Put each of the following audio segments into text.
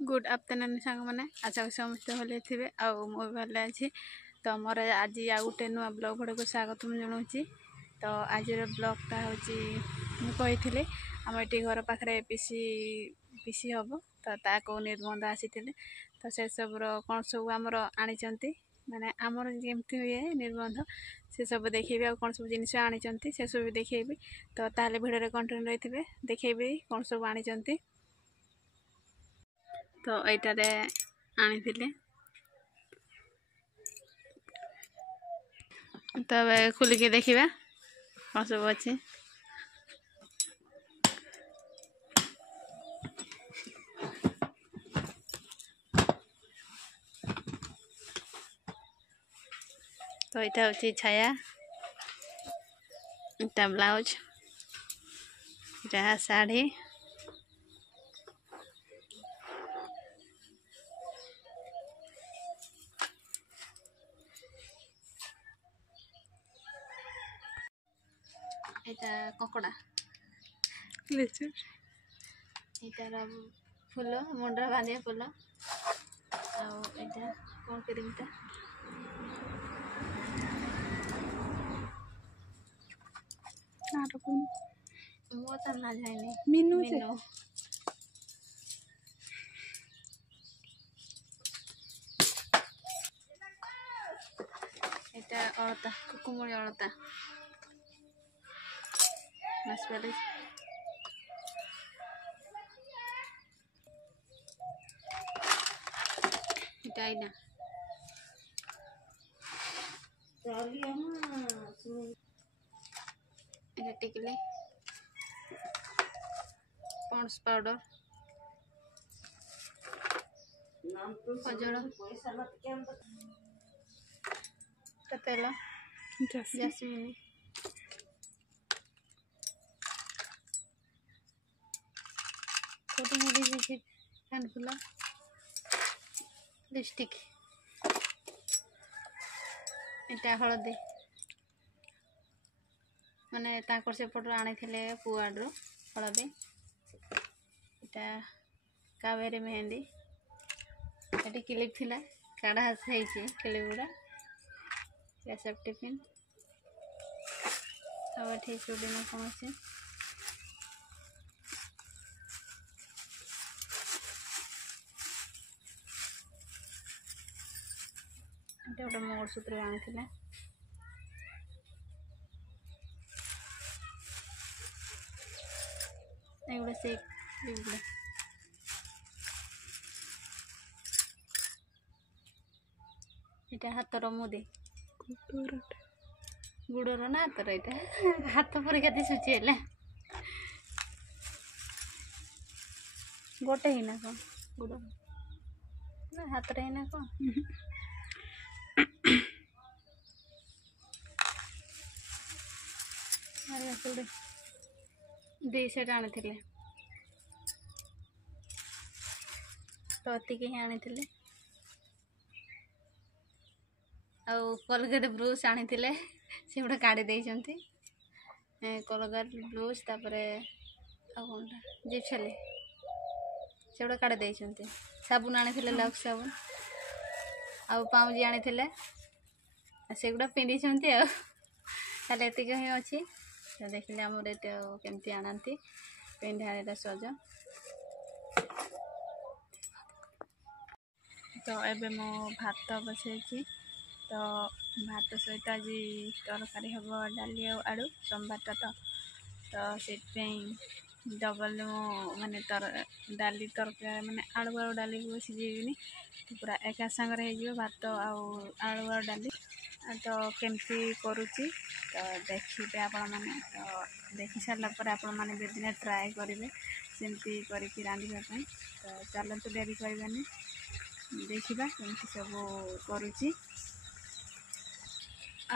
Good afternoon सांग मैंने आशा करी समस्ते भले थे आउ भल अच्छी तो मोर आज आ गोटे नुआ ब्लॉग गुड़ा को स्वागत जनाऊँगी। तो आज ब्लॉगटा हूँ कही आम ये घर पाखे पिसी हम तो ताको निबंध आसी तो से सबूर कौन सब आमर आनी माने आमर केमती हुए निबंध से सब देखेबी आ कौन सब जिनस आनी से सब देखेबी तो ताले भिडियो कंटेंट रही थे देखेबी कौन सब आनी तो यहीटारे आनी तो खुलिकी देखा कौन सब अच्छी तो यहाँ हूँ छाया इटा ब्लाउज इटा शाढ़ी এটা ককড়া এটার ফুল মুন্ডা বাঁধিয়া ফুল এটা কোন ক্রিমটা মো তো না যায়নি মিনু এটা অলতা কুকুমড়ি অলতা নাচপালি এটা আইনা এটা টিকলি पॉन्ड्स पाउडर तेल जैस्मिन छोटी मोटी हैंडफुल लिपस्टिक इटा हलदी माने ताकर सेपटू आनी पुआड्रु हलदी इटा कावेरी मेहंदी ये क्लिप थिला काढ़ा है क्लिप गुड़ा सब टिफिन अब ये चूड़ी में कौन से गोटे मंगलसूत्र आनी एगुड़ा से इटा हाथर मुदी गुड़र ना हाथर यहाँ हाथ परीक्षा दिशुची गोटे ही ना कौन गुड़ ना हाथ ही ना कौन दी सेट आनी तो अतिक ही आनी कोलगेट ब्रुश आनी से गोटे काढ़ी देती कोलगेट ब्रुश तापर कौन जिपछली से गोटे काढ़ी देती साबुन आनी लक्स साबुन आ पाउजी आनी से गुड़ा पिंधि खाली एतिक ही अच्छी तो देखिले आम केमती आनती पिंधा सज तो एबे मो भात बसई तो भात सहित आज तरकारी हम डाली आलू सोमवार तो से डबल माने डाली तरकारी माने आलू आलू डाली को सीझेबी तो पूरा एका सांगे हो भात आलू आलू डाली तो केमती करुच्ची तो देखिए आपण मैंने तो देखी सारापर आपण मैंने दिन ट्राए करेंगे सेमती करके रांधापी तो चलते डेरी करवानी देखा केमती सब करुच्ची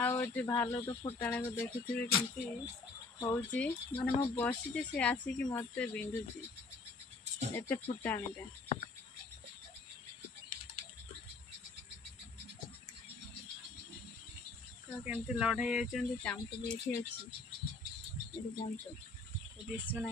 आए भालू तो फुटाणे को देखुवे केमती हूँ माने मो बसी से आसिक मत बिंधुची एत फुटाणीटा तो केमती लड़ाई होती चामच भी ये अच्छी ये चामच दिशु ना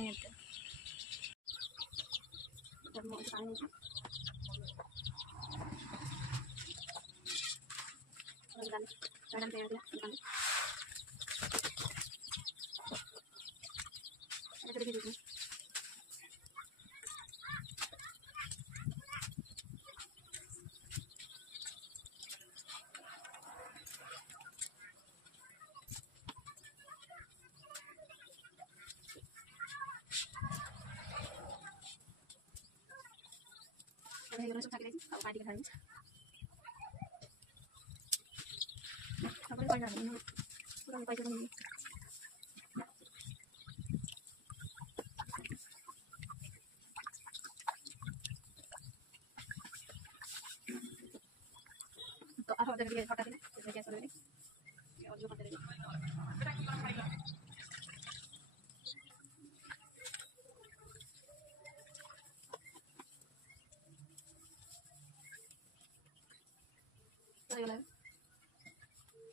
तो आप ऑर्डर करिए फटा देने कैसे करेंगे और जो करते रहेंगे तो ये लगा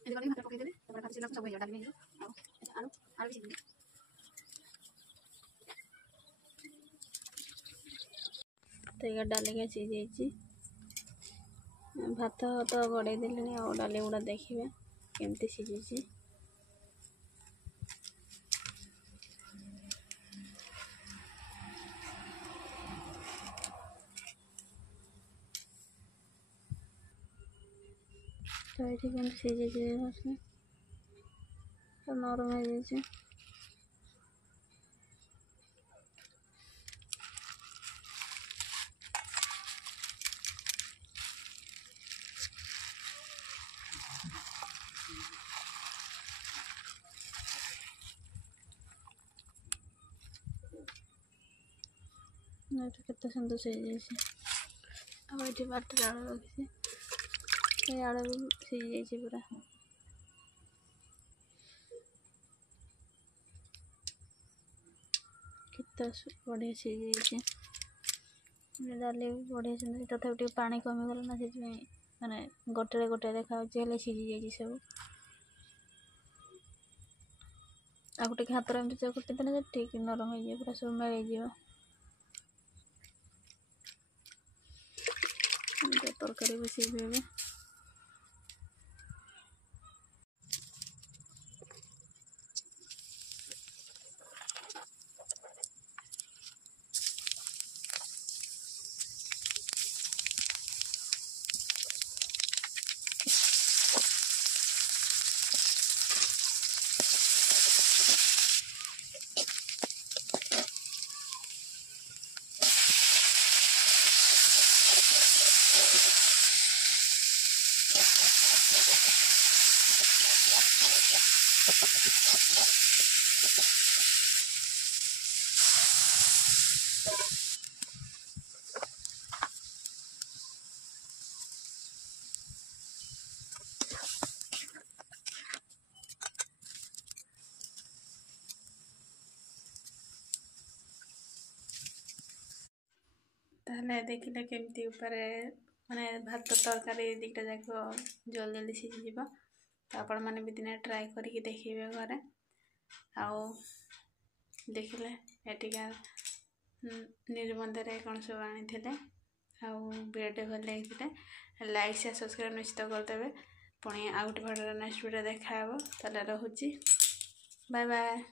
ये वाली भात पकाई देले तो भात सिला सब हो डाल देंगे और आलू आलू भी सिला तो ये डालेंगे सीझे भात तो गड़े देले और डाली गुड़ा देखिए केमती सीझे तो ये केमती सीझे तो नरम हो जाए केते सुंदर सीझे अब ये बाटे आलू रखी आलू भी सीझे पूरा केते बढ़िया सीझे डाली बढ़िया सुंदर तथा पानी कमीगला ना से माने गोटे गोटे देखा सीझी जाइए सब आ गोटे हाथ एमती चकटी देने ठीक नरम हो पूरा सब मिल तरकारी बसैबे ताहले देखिले केमती ऊपर माने भात तरकारी दुटा जाक जल्दी जल्दी सीझी तो आपण मैंने भी दिने ट्राए करके देखिए घरे आउ देखिले एटिका निबंध कौन सब आनी वीडियो भल लगी लाइक शेयर सब्सक्राइब निश्चित करदे पुणी आउ गोटे भिडियो नेक्स्ट वीडियो देखा ताले रहुची बाय बाय।